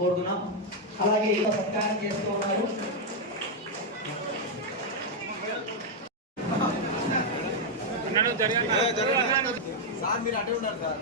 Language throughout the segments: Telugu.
కోరుతున్నాం అలాగే ఇంకా సత్కారం చేస్తూ ఉన్నారు. సార్ మీరు అటే ఉన్నారు సార్.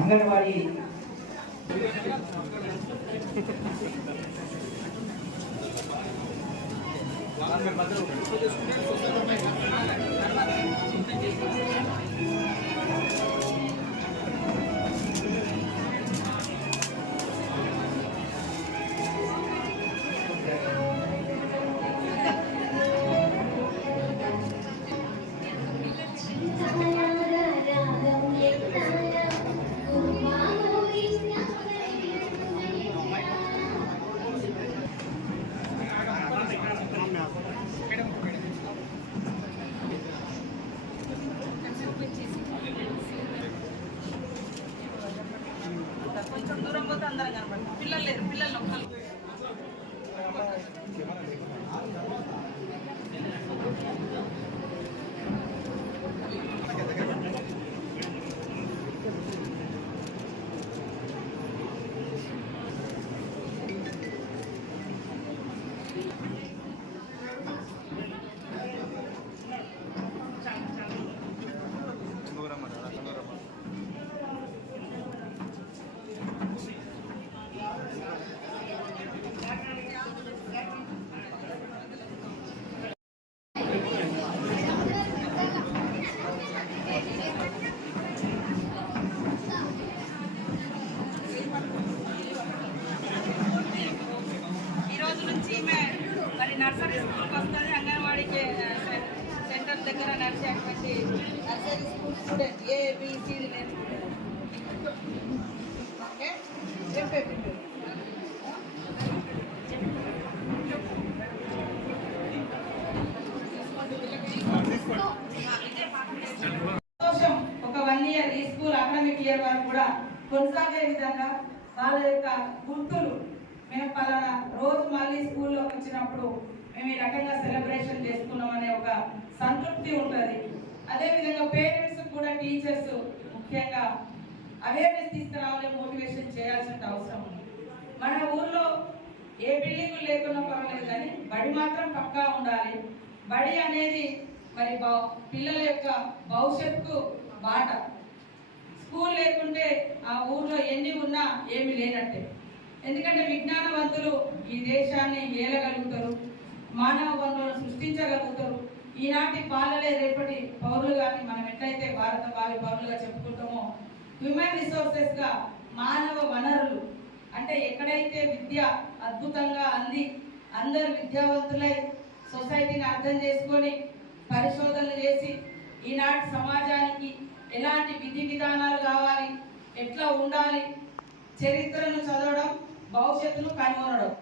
అంగన్వాడీ. కొంచెం దూరం పోతే అందరం కనపడతాం. పిల్లలు లేరు పిల్లలు ఒక్కరు. ఈ దగ్గర నడిచేటువంటి nursery school student A B C D okay? చెప్పేది సంతోషం. ఒక వన్ ఇయర్ ఈ స్కూల్ అకాడమిక్ ఇయర్ వరకు కూడా కొనసాగే విధంగా వాళ్ళ యొక్క గుర్తులు మేము పలానా రోజు మళ్ళీ స్కూల్లోకి వచ్చినప్పుడు మేము ఈ రకంగా సెలబ్రేషన్ చేసుకున్నాం అనే ఒక సంతృప్తి ఉంటుంది. అదేవిధంగా పేరెంట్స్ కూడా టీచర్స్ ముఖ్యంగా అవేర్నెస్ తీసుకురావాలి మోటివేషన్ చేయాల్సిన అవసరం ఉంది. మన ఊర్లో ఏ బిల్డింగ్ లేకున్నా పర్వాలేదు కానీ బడి మాత్రం పక్కా ఉండాలి. బడి అనేది మరి పిల్లల యొక్క భవిష్యత్తుకు బాట. స్కూల్ లేకుంటే ఆ ఊర్లో ఎన్ని ఉన్నా ఏమి లేనట్టే. ఎందుకంటే విజ్ఞానవంతులు ఈ దేశాన్ని ఏలగలుగుతారు మానవ వనరులను సృష్టించగలుగుతారు. ఈనాటి బాలలే రేపటి పౌరులు కానీ మనం ఎట్లయితే భారత భావి పౌరులుగా చెప్పుకుంటామో హ్యూమన్ రిసోర్సెస్గా మానవ వనరులు అంటే ఎక్కడైతే విద్య అద్భుతంగా అంది అందరు విద్యావంతులై సొసైటీని అర్థం చేసుకొని పరిశోధనలు చేసి ఈనాటి సమాజానికి ఎలాంటి విధి విధానాలు కావాలి ఎట్లా ఉండాలి చరిత్రను చదవడం భవిష్యత్తును కనుగొనడం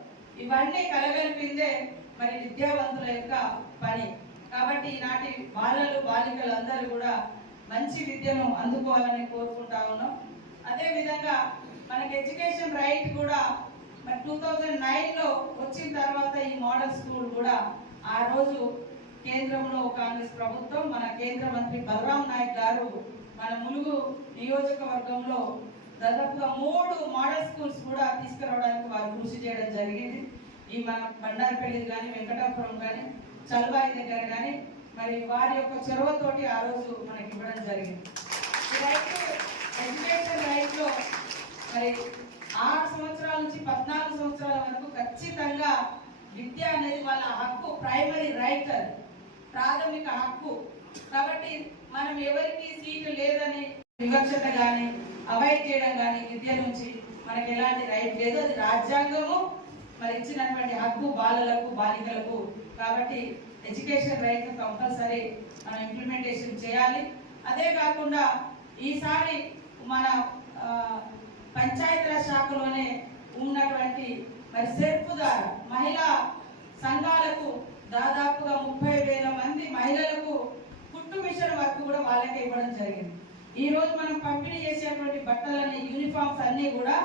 ఇవన్నీ కలగలిపిందే మరి విద్యావంతుల యొక్క పని. కాబట్టి ఈనాటి బాలలు బాలికలు అందరూ కూడా మంచి విద్యను అందుకోవాలని కోరుకుంటా ఉన్నాం. అదే విధంగా మనకి ఎడ్యుకేషన్ రైట్ కూడా మరి టూ థౌజండ్ నైన్లో వచ్చిన తర్వాత ఈ మోడల్ స్కూల్ కూడా ఆ రోజు కేంద్రంలో కాంగ్రెస్ ప్రభుత్వం మన కేంద్ర మంత్రి బలరాం నాయక్ గారు మన ములుగు నియోజకవర్గంలో దాదాపుగా మూడు మోడల్ స్కూల్స్ కూడా తీసుకురావడానికి వారు కృషి చేయడం జరిగింది. ఈ మన బండారపల్లి కానీ వెంకటాపురం కానీ చల్వాయి దగ్గర కానీ మరి వారి యొక్క చొరవతోటి ఆ రోజు మనకి ఇవ్వడం జరిగింది. రైతు ఎడ్యుకేషన్ రైట్లో మరి ఆరు సంవత్సరాల నుంచి పద్నాలుగు సంవత్సరాల వరకు ఖచ్చితంగా విద్య అనేది వాళ్ళ హక్కు ప్రైమరీ రైట్ అది. ప్రాథమిక హక్కు. కాబట్టి మనం ఎవరికి సీటు లేదని వివక్షత కానీ అవాయిడ్ చేయడం కానీ విద్య నుంచి మనకి ఎలాంటి రైట్ లేదు. అది రాజ్యాంగము మరి ఇచ్చినటువంటి హక్కు బాలలకు బాలికలకు. కాబట్టి ఎడ్యుకేషన్ రైట్ కంపల్సరీ మనం ఇంప్లిమెంటేషన్ చేయాలి. అదే కాకుండా ఈసారి మన పంచాయతీల పంచాయతీరాజ్ శాఖలోనే ఉన్నటువంటి మరి సెర్ప్ ద్వారా మహిళా సంఘాలకు దాదాపుగా ముప్పై వేల మంది మహిళలకు కుట్టు మిషన్ వర్క్ కూడా వాళ్ళకే ఇవ్వడం జరిగింది. ఈ రోజు మనం పంపిణీ చేసేటువంటి బట్టలని యూనిఫామ్స్ అన్నీ కూడా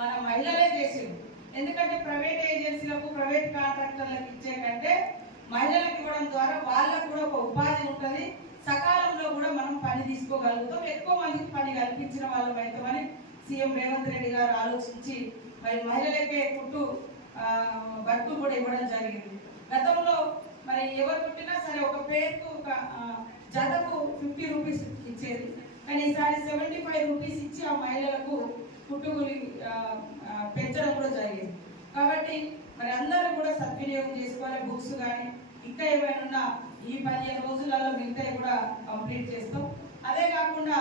మన మహిళలే చేసారు ఎందుకంటే ప్రైవేట్ ఏజెన్సీలకు ప్రైవేట్ కాంట్రాక్టర్లకు ఇచ్చే కంటే మహిళలకు ఇవ్వడం ద్వారా వాళ్ళకు కూడా ఒక ఉపాధి ఉంటుంది. సకాలంలో కూడా మనం పని తీసుకోగలుగుతాం. ఎక్కువ మందికి పని కల్పించిన వాళ్ళం అవుతామని సీఎం రేవంత్ రెడ్డి గారు ఆలోచించి మరి మహిళలకే కుట్టు బట్టు కూడా ఇవ్వడం జరిగింది. గతంలో మరి ఎవరు పుట్టినా సరే ఒక పేరుకు ఒక జతకు ఫిఫ్టీ రూపీస్ ఇచ్చేది. కానీ ఈసారి సెవెంటీ ఫైవ్ రూపీస్ ఇచ్చి ఆ మహిళలకు పుట్టుగులి పెంచడం కూడా జరిగింది. కాబట్టి మరి అందరూ కూడా సద్వినియోగం చేసుకోవాలి బుక్స్ కానీ ఇంకా ఏమైనా ఉన్నా ఈ పదిహేను రోజులలో మిగతా కూడా కంప్లీట్ చేస్తాం. అదే కాకుండా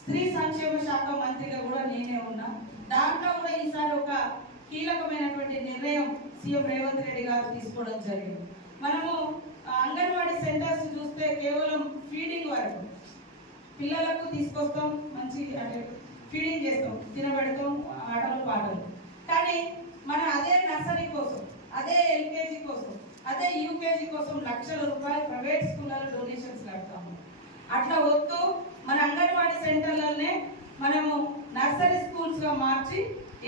స్త్రీ సంక్షేమ శాఖ మంత్రిగా కూడా నేనే ఉన్నా. దాంట్లో కూడా ఈసారి ఒక కీలకమైనటువంటి నిర్ణయం సీఎం రేవంత్ రెడ్డి గారు తీసుకోవడం జరిగింది. మనము అంగన్వాడీ సెంటర్స్ చూస్తే కేవలం ఫీడింగ్ వరకు పిల్లలకు తీసుకొస్తాం మంచి అంటే ఫీడింగ్ చేస్తాం తినబెడతాం ఆటలు పాటలు. కానీ మన అదే నర్సరీ కోసం అదే ఎల్కేజీ కోసం అదే యూకేజీ కోసం లక్షల రూపాయలు ప్రైవేట్ స్కూళ్ళలో డొనేషన్స్ కడతాము. అట్లా వద్దు మన అంగన్వాడీ సెంటర్లనే మనము నర్సరీ స్కూల్స్గా మార్చి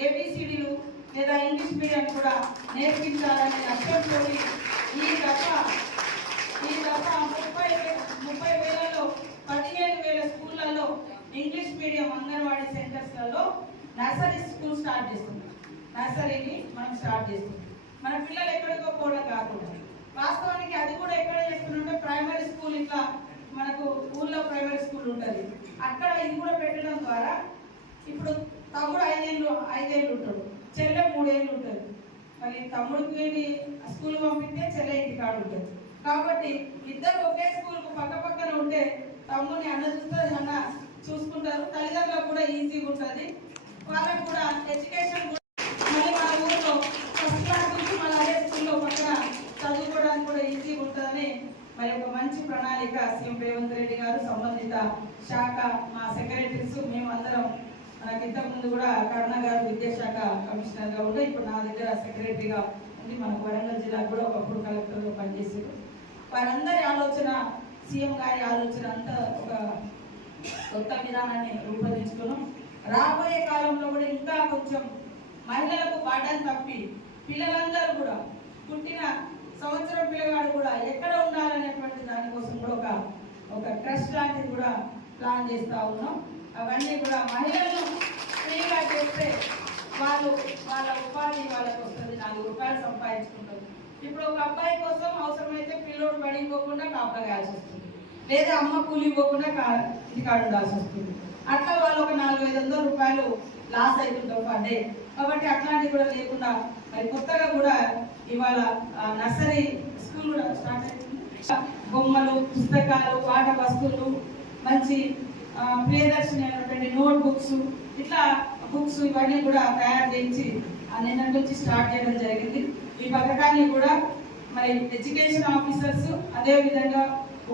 ఏబిసిడీలు లేదా ఇంగ్లీష్ మీడియం కూడా నేర్పించాలనే లక్ష్యంతో ఈ దఫ ఈ దఫ ముప్పై ముప్పై వేలలో పదిహేను వేల స్కూళ్ళలో ఇంగ్లీష్ మీడియం అంగన్వాడీ సెంటర్స్లలో నర్సరీ స్కూల్ స్టార్ట్ చేస్తున్నాం నర్సరీని మనం స్టార్ట్ చేస్తున్నాం మన పిల్లలు ఎక్కడికో పోవడం కాకుండా. వాస్తవానికి అది కూడా ఎక్కడ చేస్తుంటే ప్రైమరీ స్కూల్ ఇట్లా మనకు ఊళ్ళో ప్రైమరీ స్కూల్ ఉంటుంది. అక్కడ ఇది కూడా పెట్టడం ద్వారా ఇప్పుడు తమ్ముడు ఐదేళ్ళు ఐదేళ్ళు ఉంటాడు. చెల్లె మూడేళ్ళు ఉంటుంది. మరి తమ్ముడికి స్కూల్ పంపితే చెల్లె ఇంటి కాడు ఉంటుంది. కాబట్టి ఇద్దరు ఒకే స్కూల్ పక్క పక్కన ఉంటే తమ్ముడిని అన్న చూస్తుంది అన్న చూసుకుంటారు. తల్లిదండ్రులకు కూడా ఈజీగా ఉంటుంది. వాళ్ళకు కూడా ఎడ్యుకేషన్ మళ్ళీ వాళ్ళ ఊళ్ళో ఫస్ట్ క్లాస్ నుంచి మళ్ళీ అదే స్కూల్లో పక్కన చదువుకోవడానికి కూడా ఈజీగా ఉంటుందని మరి ఒక మంచి ప్రణాళిక సీఎం రేవంత్ రెడ్డి గారు సంబంధిత శాఖ మా సెక్రటరీస్ మేమందరం నాకు ఇంతకు ముందు కూడా కరుణ గారు విద్యాశాఖ కమిషనర్గా ఉండే ఇప్పుడు నా దగ్గర సెక్రటరీగా ఉంది మన వరంగల్ జిల్లా కూడా ఒకప్పుడు కలెక్టర్గా పనిచేసారు వారందరి ఆలోచన సీఎం గారి ఆలోచన అంతా ఒక కొత్త విధానాన్ని రూపొందించుకున్నాం. రాబోయే కాలంలో కూడా ఇంకా కొంచెం మహిళలకు పాఠం తప్పి పిల్లలందరూ కూడా పుట్టిన సంవత్సరం పిల్లగాడు కూడా ఎక్కడ ఉండాలనేటువంటి దానికోసం కూడా ఒక ఒక ట్రస్ట్ లాంటిది కూడా ప్లాన్ చేస్తూ ఉన్నాం. అవన్నీ కూడా మహిళలను ఫ్రీగా చేస్తే వాళ్ళు వాళ్ళ ఉపాధి వాళ్ళకి వస్తుంది. నాలుగు రూపాయలు సంపాదించుకుంటారు. ఇప్పుడు ఒక అబ్బాయి కోసం అవసరమైతే పిల్లోడు పడిపోకుండా కాపగాల్సి వస్తుంది. లేదా అమ్మ కూలి పోకుండా కా ఇంటికాడ ఉండాల్సి వస్తుంది. అట్లా వాళ్ళు ఒక నాలుగు ఐదు వందల రూపాయలు లాస్ అవుతుంటాం పర్ డే కాబట్టి అట్లాంటివి కూడా లేకుండా మరి కొత్తగా కూడా ఇవాళ నర్సరీ స్కూల్ కూడా స్టార్ట్ అవుతుంది బొమ్మలు పుస్తకాలు పాట వస్తువులు మంచి ప్రియదర్శిని అయినటువంటి నోట్ బుక్స్ ఇట్లా బుక్స్ ఇవన్నీ కూడా తయారు చేయించి నిన్నటి నుంచి స్టార్ట్ చేయడం జరిగింది. ఈ పథకాన్ని కూడా మరి ఎడ్యుకేషన్ ఆఫీసర్స్ అదేవిధంగా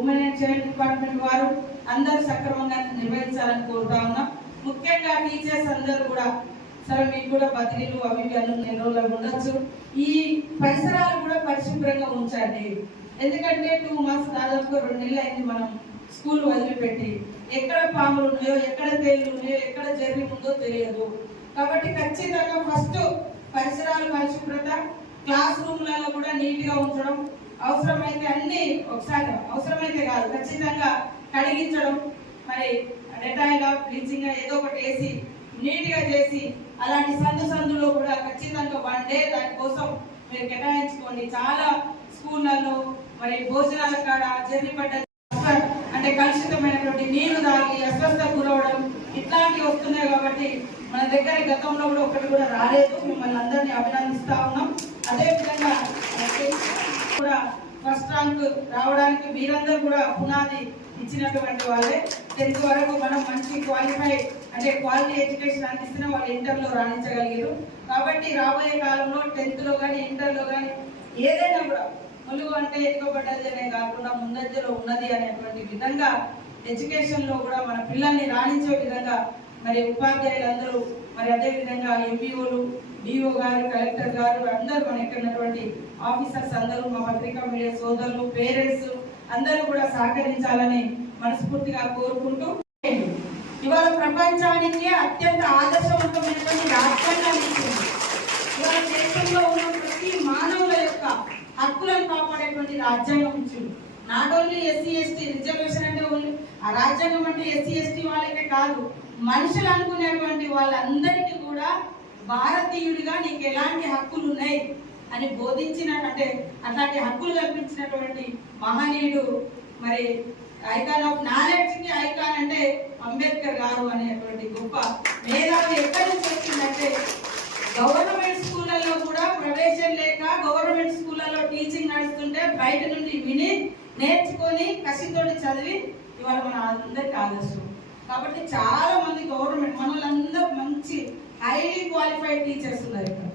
ఉమెన్ అండ్ చైల్డ్ డిపార్ట్మెంట్ వారు అందరూ సక్రమంగా నిర్వహించాలని కోరుతా ఉన్నాం. ముఖ్యంగా టీచర్స్ అందరూ కూడా సరే మీకు కూడా బదిలీలు అవి ఇవి అన్ని ఉండొచ్చు. ఈ పరిసరాలు కూడా పరిశుభ్రంగా ఉంచండి. ఎందుకంటే టూ మంత్స్ దాదాపుగా రెండు నెలలు అయింది మనం స్కూల్ వదిలిపెట్టి. ఎక్కడ పాములు ఉన్నాయో ఎక్కడ తేళ్ళు ఉన్నాయో ఎక్కడ జర్రి ఉందో తెలియదు. కాబట్టి ఖచ్చితంగా ఫస్ట్ పరిసరాలు పరిశుభ్రత క్లాస్ రూమ్లలో కూడా నీట్గా ఉంచడం అవసరమైతే అన్ని ఒకసారి అవసరమైతే కాదు ఖచ్చితంగా కడిగించడం మరి డెటాయిల్ బ్లీచింగ్ ఏదో ఒకటి వేసి నీట్గా చేసి అలాంటి సందు సందులో కూడా ఖచ్చితంగా వన్ డే దానికోసం మీరు కేటాయించుకోండి. చాలా స్కూళ్ళలో మరి భోజనాల కాడ జరిపడ్డ పడ్డ అంటే కలుషితమైనటువంటి నీరు తాగి అస్వస్థ గురవడం ఇట్లాంటివి వస్తున్నాయి కాబట్టి మన దగ్గర గతంలో కూడా ఒకటి కూడా రాలేదు. మిమ్మల్ని అందరినీ అభినందిస్తా ఉన్నాం. అదేవిధంగా ఫస్ట్ ర్యాంక్ రావడానికి మీరందరూ కూడా పునాది ఇచ్చినటువంటి వాళ్ళే. టెన్త్ వరకు మనం మంచి క్వాలిఫై అంటే క్వాలిటీ ఎడ్యుకేషన్ అందిస్తున్న వాళ్ళు ఇంటర్లో రాణించగలిగారు. కాబట్టి రాబోయే కాలంలో టెన్త్లో కానీ ఇంటర్లో కానీ ఏదైనా కూడా ములుగు అంటే ఎదుగుబడ్డది అనే కాకుండా ముందంజలో ఉన్నది అనేటువంటి విధంగా ఎడ్యుకేషన్లో కూడా మన పిల్లల్ని రాణించే విధంగా మరి ఉపాధ్యాయులందరూ మరి అదే విధంగా ఎంపీఓలు డిఓ గారు కలెక్టర్ గారు అందరూ మన ఎక్కడున్నటువంటి ఆఫీసర్స్ అందరూ మా పత్రికా మీడియా సోదరులు పేరెంట్స్ అందరూ కూడా సహకరించాలని మనస్ఫూర్తిగా కోరుకుంటూ ఇవాళ ప్రపంచానికి అత్యంత ఆదర్శవంతమైనటువంటి రాష్ట్రంగా ఇచ్చింది ఇవాళ దేశంలో ఉన్న ప్రతి మానవుల యొక్క హక్కులను కాపాడేటువంటి రాజ్యాంగం ఇచ్చింది not only SC ST reservation అంటే ఓన్లీ ఆ రాజ్యాంగం అంటే ఎస్సీ ఎస్టీ వాళ్ళకే కాదు మనుషులు అనుకునేటువంటి వాళ్ళందరికీ కూడా భారతీయుడిగా నీకు ఎలాంటి హక్కులు ఉన్నాయి అని బోధించిన అంటే అట్లాంటి హక్కులు కల్పించినటువంటి మహనీయుడు మరి ఐకాన్ ఆఫ్ నాలెడ్జ్కి ఐకాన్ అంటే అంబేద్కర్ గారు అనేటువంటి గొప్ప మేధావి ఎక్కడి నుంచి వచ్చిందంటే గవర్నమెంట్ స్కూళ్ళల్లో కూడా ప్రవేశం లేక గవర్నమెంట్ స్కూళ్ళల్లో టీచింగ్ నడుస్తుంటే బయట నుండి విని నేర్చుకొని కసితోటి చదివి ఇవాళ మన అందరికీ ఆదర్శం. కాబట్టి చాలా మంది గవర్నమెంట్ మనలందరూ మంచి హైలీ క్వాలిఫైడ్ టీచర్స్ ఉన్నారు ఇక్కడ.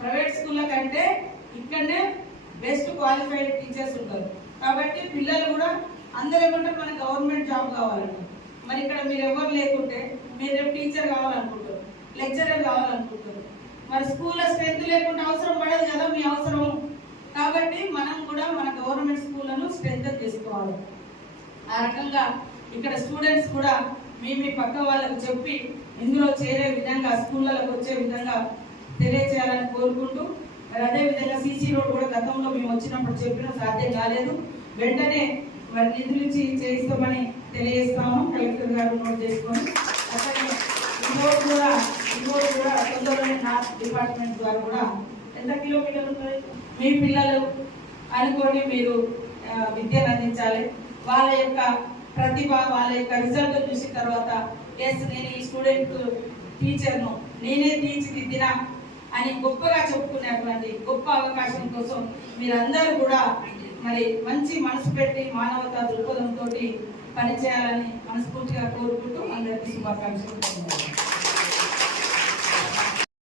ప్రైవేట్ స్కూళ్ళ కంటే ఇక్కడనే బెస్ట్ క్వాలిఫైడ్ టీచర్స్ ఉంటారు. కాబట్టి పిల్లలు కూడా అందరూ ఏమంటారు మనకి గవర్నమెంట్ జాబ్ కావాలంటారు మరి ఇక్కడ మీరు ఎవరు లేకుంటే మీరు రేపు టీచర్ కావాలనుకుంటారు లెక్చరర్ కావాలనుకుంటారు. మరి స్కూల్లో స్ట్రెంత్ లేకుండా అవసరం పడదు కదా మీ అవసరం కాబట్టి మనం కూడా మన గవర్నమెంట్ స్కూళ్ళను స్ట్రెంత్ చేసుకోవాలి ఆ రకంగా ఇక్కడ స్టూడెంట్స్ కూడా మీ మీ పక్క వాళ్ళకు చెప్పి ఇందులో చేరే విధంగా స్కూళ్ళకు వచ్చే విధంగా తెలియజేయాలని కోరుకుంటూ మరి అదే విధంగా సీసీ రోడ్ కూడా గతంలో మేము వచ్చినప్పుడు చెప్పిన సాధ్యం కాలేదు. వెంటనే మరి నిధులు ఇచ్చి చేయిస్తామని తెలియజేస్తాము. కలెక్టర్ గారు నోట్ చేసుకొని అట్లాగే ఇంకోటి కూడా ఇంకోటి కూడా తొందరలోనే నా డిపార్ట్మెంట్ ద్వారా కూడా ఎంత కిలోమీటర్లు మీ పిల్లలు అనుకోని మీరు విద్యను అందించాలి. వాళ్ళ యొక్క ప్రతిభ వాళ్ళ యొక్క రిజల్ట్ చూసిన తర్వాత ఎస్ నేను ఈ స్టూడెంట్ టీచర్ను నేనే తీర్చిదిద్దినా అని గొప్పగా చెప్పుకునేటువంటి గొప్ప అవకాశం కోసం మీరందరూ కూడా మరి మంచి మనసు పెట్టి మానవతా దృక్పథంతో పనిచేయాలని మనస్ఫూర్తిగా కోరుకుంటూ అందరికీ శుభాకాంక్షలు.